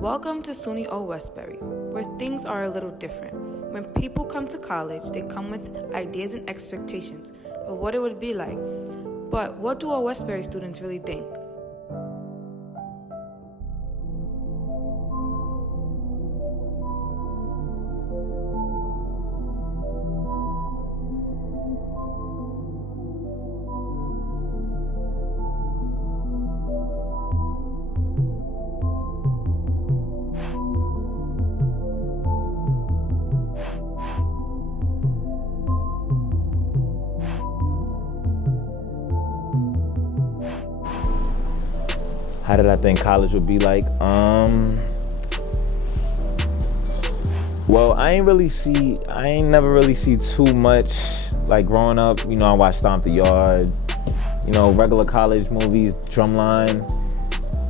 Welcome to SUNY O Westbury, where things are a little different. When people come to college, they come with ideas and expectations of what it would be like. But what do O Westbury students really think? How did I think college would be like? Well, I ain't never really see too much. Like growing up, I watched Stomp the Yard, regular college movies, Drumline.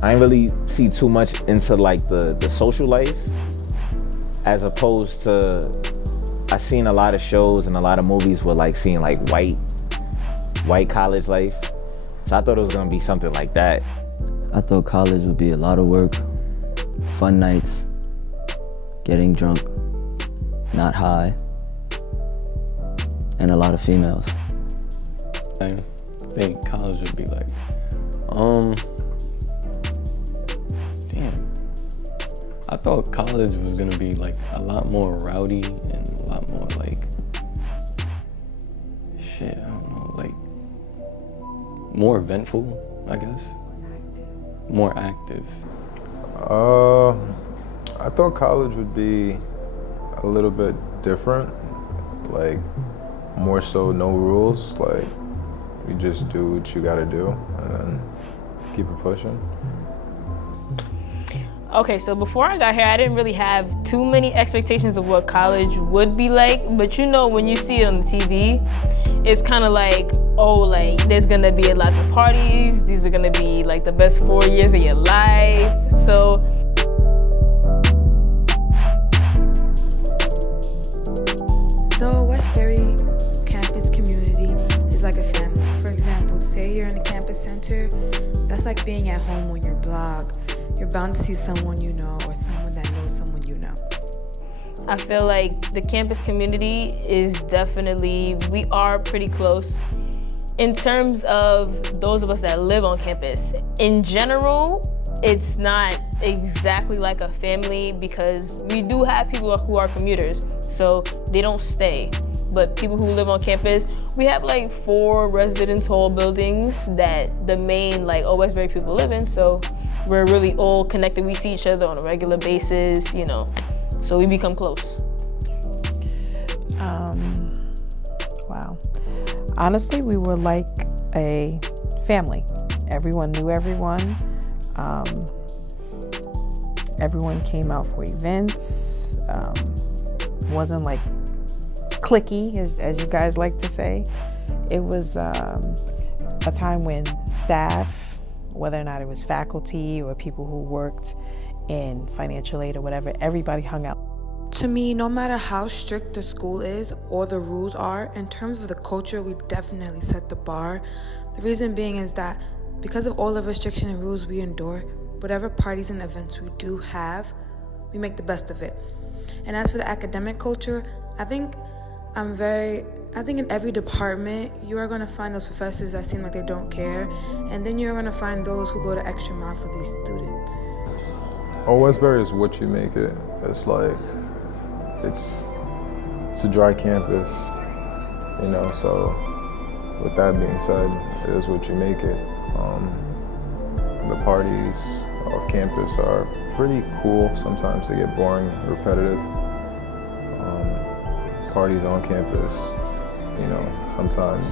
I ain't really see too much into like the social life, as opposed to I seen a lot of shows and a lot of movies with like seeing like white college life. So I thought it was gonna be something like that. I thought college would be a lot of work, fun nights, getting drunk, not high, and a lot of females. I think college would be like, I thought college was gonna be like a lot more rowdy and a lot more like, more eventful, I guess. More active. I thought college would be a little bit different, like more so no rules, like you just do what you gotta do and then keep it pushing. Okay, so before I got here, I didn't really have too many expectations of what college would be like, but when you see it on the TV, it's kind of like, there's gonna be lots of parties, these are gonna be like the best 4 years of your life, so. The Westbury campus community is like a family. For example, say you're in the campus center, that's like being at home on your blog. You're bound to see someone you know or someone that knows someone you know. I feel like the campus community is we are pretty close. In terms of those of us that live on campus, in general, it's not exactly like a family because we do have people who are commuters, so they don't stay. But people who live on campus, we have like 4 residence hall buildings that the main Westbury people live in, so we're really all connected. We see each other on a regular basis, so we become close. Wow. Honestly, we were like a family. Everyone knew everyone. Everyone came out for events. Wasn't like cliquey, as you guys like to say. It was a time when staff, whether or not it was faculty or people who worked in financial aid or whatever, everybody hung out. To me, no matter how strict the school is or the rules are, in terms of the culture, we definitely set the bar. The reason being is that because of all the restriction and rules we endure, whatever parties and events we do have, we make the best of it. And as for the academic culture, I think in every department, you are going to find those professors that seem like they don't care, and then you're going to find those who go the extra mile for these students. Oh, Westbury is what you make it. It's like, it's a dry campus, so with that being said, it is what you make it. The parties off campus are pretty cool. Sometimes they get boring, repetitive. Parties on campus, sometimes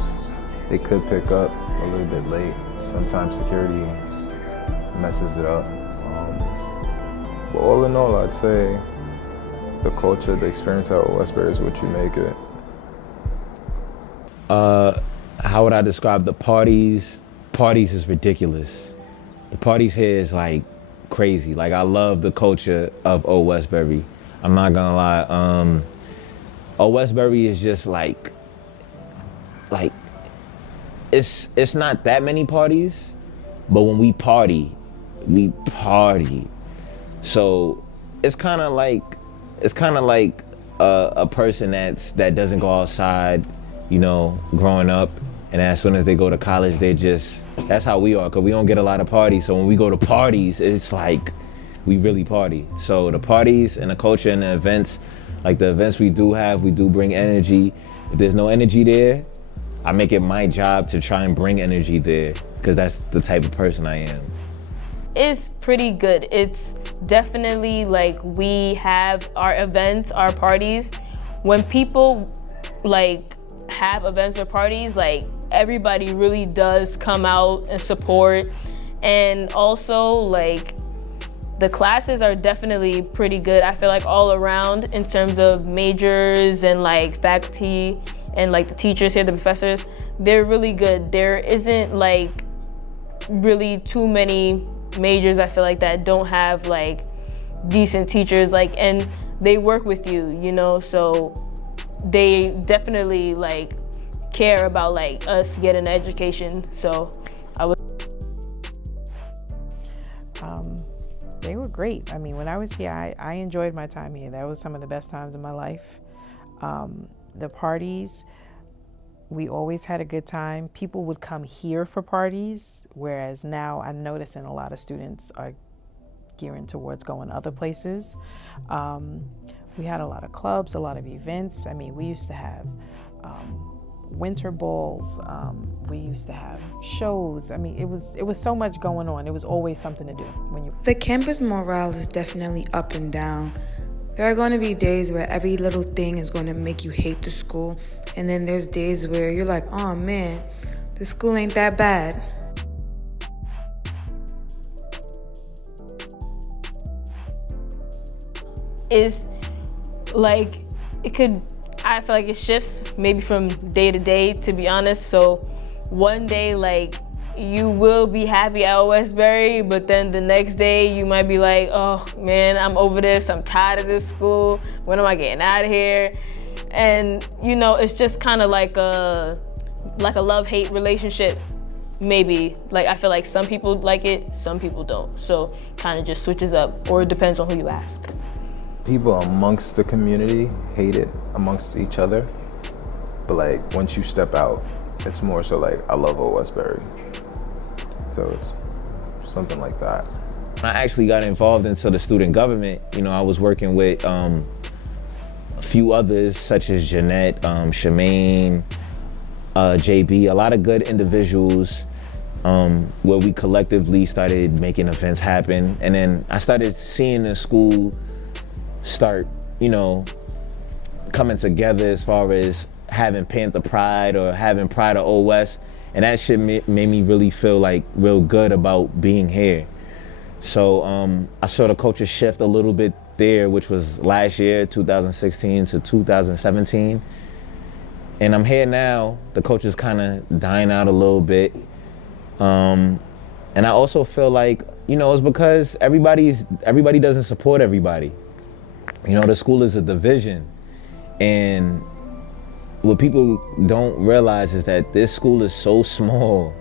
they could pick up a little bit late. Sometimes security messes it up. But all in all, I'd say the culture, the experience at Westbury is what you make it. How would I describe the parties? Parties is ridiculous. The parties here is like crazy. Like I love the culture of O Westbury. I'm not gonna lie. O Westbury is just like it's not that many parties, but when we party. So it's kind of like a person that doesn't go outside, you know, growing up, and as soon as they go to college, that's how we are, because we don't get a lot of parties. So when we go to parties, it's like we really party. So the parties and the culture and the events, like the events we do bring energy. If there's no energy there, I make it my job to try and bring energy there, because that's the type of person I am. It's pretty good. It's definitely like we have our events, our parties. When people like have events or parties, like everybody really does come out and support. And also like the classes are definitely pretty good. I feel like all around in terms of majors and like faculty and like the teachers here, the professors, they're really good. There isn't like really too many majors, I feel like, that don't have like decent teachers, like, and they work with you, you know, so they definitely like care about like us getting an education. So I would. They were great. I mean, when I was here, I enjoyed my time here. That was some of the best times of my life. The parties, we always had a good time. People would come here for parties, whereas now I'm noticing a lot of students are gearing towards going other places. We had a lot of clubs, a lot of events. I mean, we used to have winter balls. We used to have shows. I mean, it was so much going on. It was always something to do. The campus morale is definitely up and down. There are going to be days where every little thing is going to make you hate the school, and then there's days where you're like, oh man, the school ain't that bad. Is like I feel like it shifts maybe from day to day, to be honest. So one day like you will be happy at Westbury, but then the next day you might be like, oh man, I'm over this, I'm tired of this school, when am I getting out of here? And you know, it's just kind of like a love-hate relationship, maybe. Like I feel like some people like it, some people don't. So kind of just switches up, or it depends on who you ask. People amongst the community hate it amongst each other, but like once you step out, it's more so like, I love Old Westbury. So it's something like that. When I actually got involved into the student government, you know, I was working with a few others, such as Jeanette, Shemaine, JB, a lot of good individuals, where we collectively started making events happen. And then I started seeing the school start, you know, coming together as far as having Panther Pride or having Pride of Old West. And that shit made me really feel like real good about being here. So I saw the culture shift a little bit there, which was last year, 2016 to 2017. And I'm here now, the culture's kind of dying out a little bit. And I also feel like, you know, it's because everybody doesn't support everybody. You know, the school is a division. And what people don't realize is that this school is so small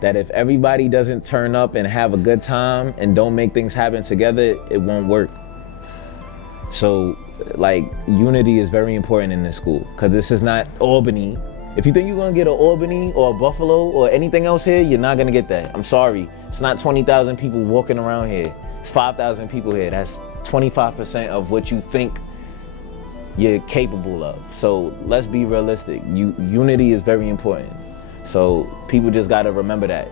that if everybody doesn't turn up and have a good time and don't make things happen together, it won't work. So, like, unity is very important in this school, because this is not Albany. If you think you're gonna get an Albany or a Buffalo or anything else here, you're not gonna get that. I'm sorry. It's not 20,000 people walking around here. It's 5,000 people here. That's 25% of what you think you're capable of. So let's be realistic. Unity is very important. So people just gotta remember that.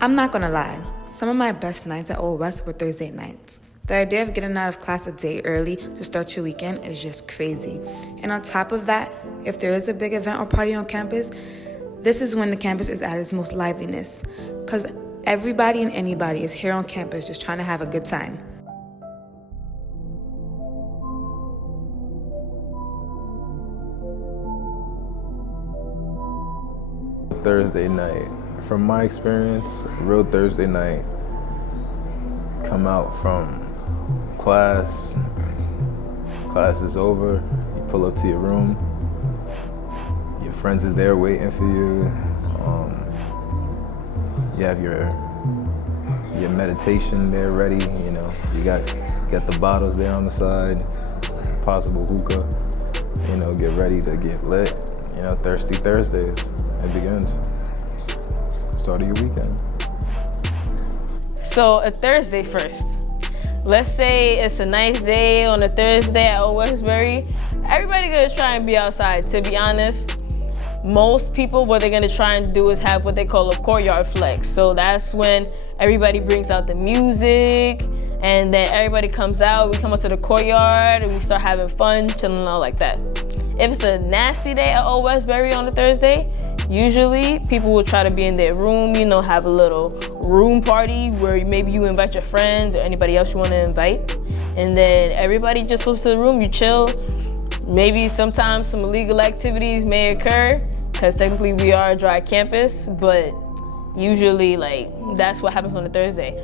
I'm not gonna lie, some of my best nights at Old West were Thursday nights. The idea of getting out of class a day early to start your weekend is just crazy. And on top of that, if there is a big event or party on campus, this is when the campus is at its most liveliness, because everybody and anybody is here on campus just trying to have a good time. Thursday night, from my experience, real Thursday night, come out from class is over, you pull up to your room, your friends is there waiting for you, you have your meditation there ready. You know, you got the bottles there on the side, possible hookah. You know, get ready to get lit. You know, Thirsty Thursdays, it begins. Start of your weekend. So a Thursday first. Let's say it's a nice day on a Thursday at Old Westbury. Everybody gonna try and be outside. To be honest, most people, what they're gonna try and do is have what they call a courtyard flex. So that's when everybody brings out the music, and then everybody comes out. We come up to the courtyard and we start having fun, chilling out like that. If it's a nasty day at Old Westbury on a Thursday, usually people will try to be in their room, you know, have a little room party where maybe you invite your friends or anybody else you want to invite. And then everybody just goes to the room, you chill. Maybe sometimes some illegal activities may occur because technically we are a dry campus, but usually like that's what happens on a Thursday.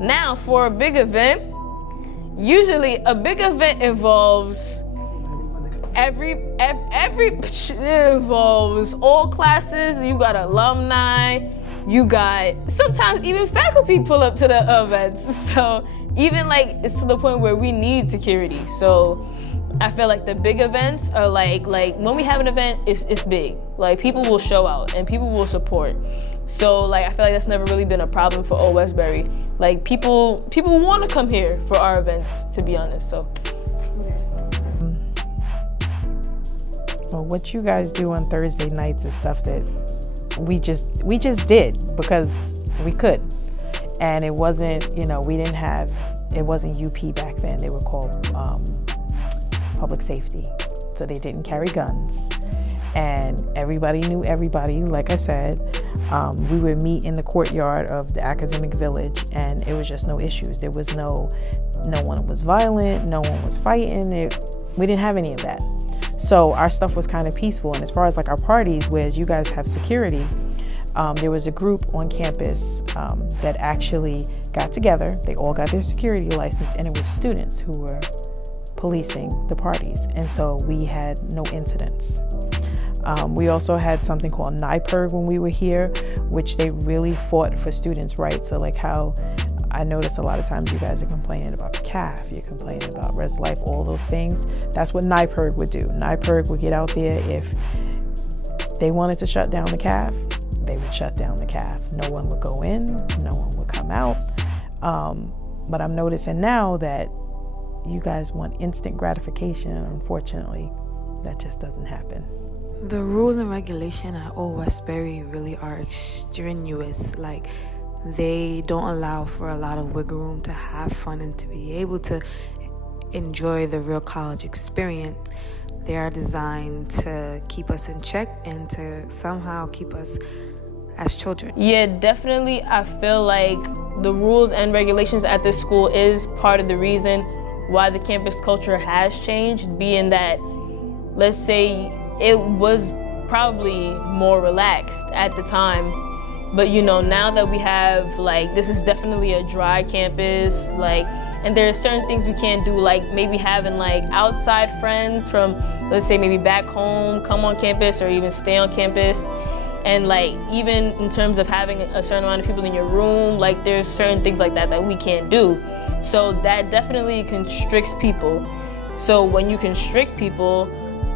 Now for a big event, usually a big event involves it involves all classes. You got alumni, you got sometimes even faculty pull up to the events. So even like it's to the point where we need security. So I feel like the big events are like when we have an event, it's big. Like people will show out and people will support. So like I feel like that's never really been a problem for Old Westbury. Like people want to come here for our events, to be honest. So. Well, what you guys do on Thursday nights is stuff that we just did because we could. And it wasn't, you know, it wasn't UP back then. They were called public safety. So they didn't carry guns. And everybody knew everybody, like I said. We would meet in the courtyard of the academic village, and it was just no issues. There was no one was violent, no one was fighting. We didn't have any of that. So our stuff was kind of peaceful. And as far as like our parties, whereas you guys have security, there was a group on campus that actually got together. They all got their security license, and it was students who were policing the parties. And so we had no incidents. We also had something called NIPERG when we were here, which they really fought for students' rights. So like how I notice a lot of times you guys are complaining about the CAF, you're complaining about Res Life, all those things. That's what NIPERG would do. NIPERG would get out there. If they wanted to shut down the CAF, they would shut down the CAF. No one would go in, no one would come out. But I'm noticing now that you guys want instant gratification, and unfortunately, that just doesn't happen. The rules and regulation at Old Westbury really are extraneous. Like, they don't allow for a lot of wiggle room to have fun and to be able to enjoy the real college experience. They are designed to keep us in check and to somehow keep us as children. Yeah, definitely. I feel like the rules and regulations at this school is part of the reason why the campus culture has changed, being that, let's say, it was probably more relaxed at the time. But you know, now that we have, like, this is definitely a dry campus, like, and there are certain things we can't do, like maybe having like outside friends from, let's say, maybe back home, come on campus or even stay on campus. And like, even in terms of having a certain amount of people in your room, like there's certain things like that that we can't do. So that definitely constricts people. So when you constrict people,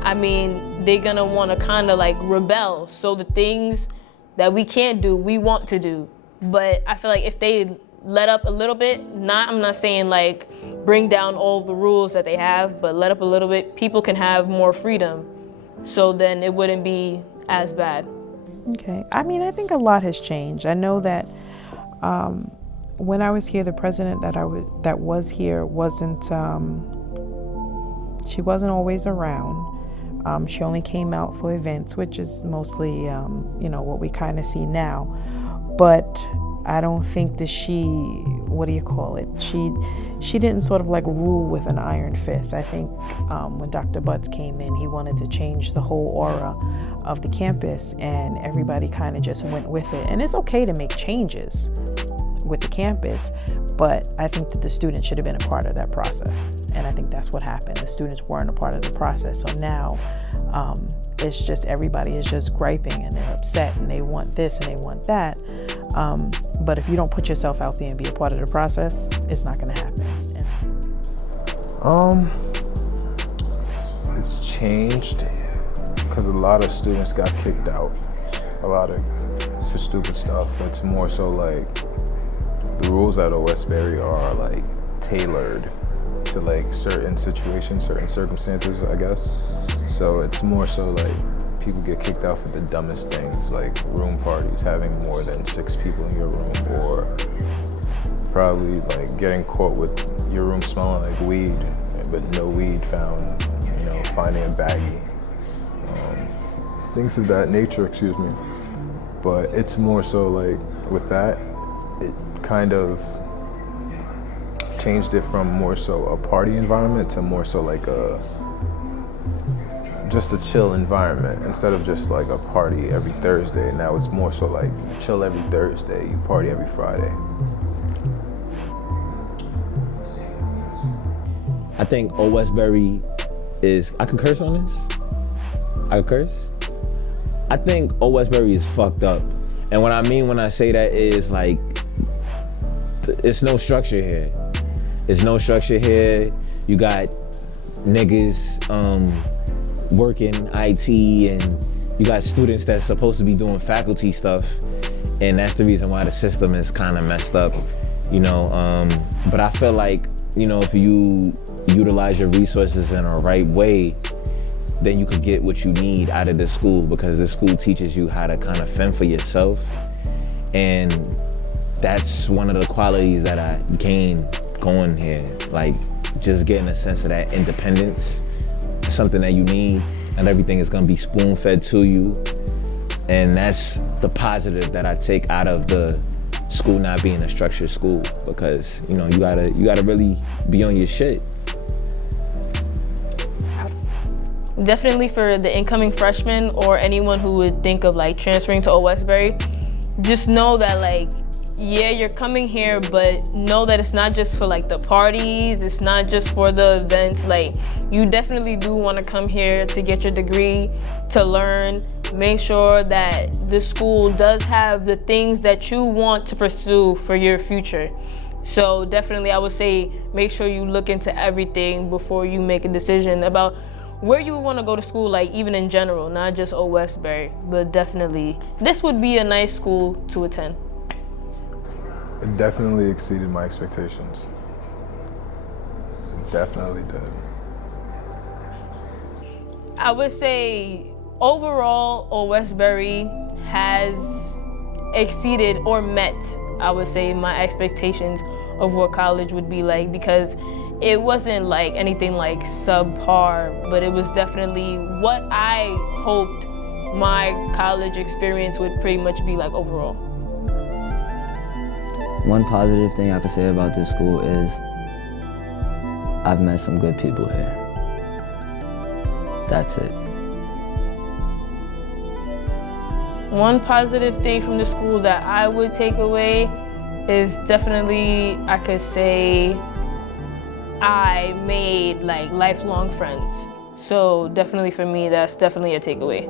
I mean, they're gonna wanna kinda like rebel. So the things that we can't do, we want to do. But I feel like if they let up a little bit, I'm not saying like bring down all the rules that they have, but let up a little bit, people can have more freedom. So then it wouldn't be as bad. Okay, I mean, I think a lot has changed. I know that when I was here, the president that was here wasn't, she wasn't always around. She only came out for events, which is mostly, you know, what we kind of see now. But I don't think that she didn't sort of like rule with an iron fist. I think when Dr. Butts came in, he wanted to change the whole aura of the campus, and everybody kind of just went with it. And it's okay to make changes with the campus, but I think that the students should have been a part of that process. And I think that's what happened. The students weren't a part of the process. So now It's just everybody is just griping and they're upset and they want this and they want that. But if you don't put yourself out there and be a part of the process, it's not going to happen. It's changed because a lot of students got kicked out, for stupid stuff. It's more so like the rules at Westbury are like tailored to like certain situations, certain circumstances, I guess. So it's more so like people get kicked out for the dumbest things, like room parties, having more than 6 people in your room, or probably like getting caught with your room smelling like weed, but no weed found, finding a baggie. Things of that nature, excuse me. But it's more so like with that, it kind of changed it from more so a party environment to more so like just a chill environment. Instead of just like a party every Thursday, now it's more so like you chill every Thursday, you party every Friday. I think Old Westbury is, I can curse on this? I can curse? I think Old Westbury is fucked up. And what I mean when I say that is like, it's no structure here. There's no structure here. You got niggas working IT, and you got students that's supposed to be doing faculty stuff. And that's the reason why the system is kind of messed up, But I feel like, if you utilize your resources in a right way, then you could get what you need out of the school, because the school teaches you how to kind of fend for yourself. And that's one of the qualities that I gained going here, like just getting a sense of that independence, something that you need, and everything is gonna be spoon-fed to you. And that's the positive that I take out of the school not being a structured school, because you gotta really be on your shit. Definitely for the incoming freshmen or anyone who would think of like transferring to Old Westbury, just know that like, yeah, you're coming here, but know that it's not just for like the parties, it's not just for the events. Like, you definitely do want to come here to get your degree, to learn. Make sure that the school does have the things that you want to pursue for your future. So definitely I would say make sure you look into everything before you make a decision about where you want to go to school, like even in general, not just Old Westbury, but definitely this would be a nice school to attend. It definitely exceeded my expectations. It definitely did. I would say overall, Old Westbury has exceeded or met, I would say, my expectations of what college would be like, because it wasn't like anything like subpar, but it was definitely what I hoped my college experience would pretty much be like overall. One positive thing I could say about this school is I've met some good people here. That's it. One positive thing from the school that I would take away is definitely, I could say, I made like lifelong friends. So definitely for me, that's definitely a takeaway.